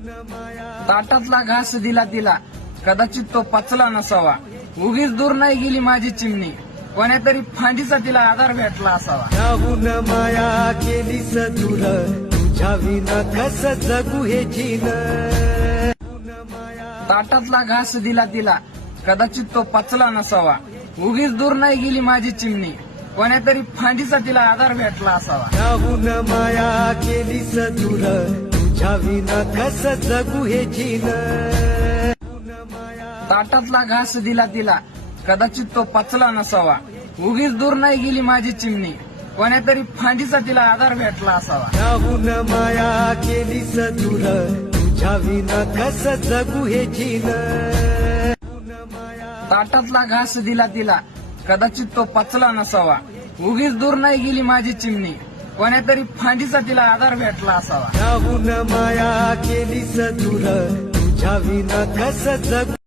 ताटातला घास दिला तिला, कदाचित तो पचला नसावा. उगीच दूर नाही गेली माझी चिमणी, कोण्यातरी फांदीचा तिला आधार भेटला असावा. राहून माया केलीस दूर, तुझ्या विना कस जगू हे जीन. ताटातला घास दिला तिला, कदाचित तो पचला नसावा. उगीच दूर नाही गेली माझी चिमणी, कोण्यातरी फांदीचा तिला आधार भेटला असावा. राहून माया केलीस दूर, तुझ्या विना कस जगू हे जीन. ताटातला घास दिला तिला, कदाचित तो पचला नसावा. उगीच दूर नाही गेली माझी चिमणी, कोण्यातरी फांदीचा तिला आधार भेटला असावा. राहून माया केलीस दूर, तुझ्या विना कस जगू हे जीन. ताटातला घास दिला तिला, कदाचित तो पचला नसावा. उगीच दूर नाही गेली माझी चिमणी, कोण्यातरी फांदीचा तिला आधार भेटला असावा. राहून माया केलीस दूर, तुझ्या विना कस जगू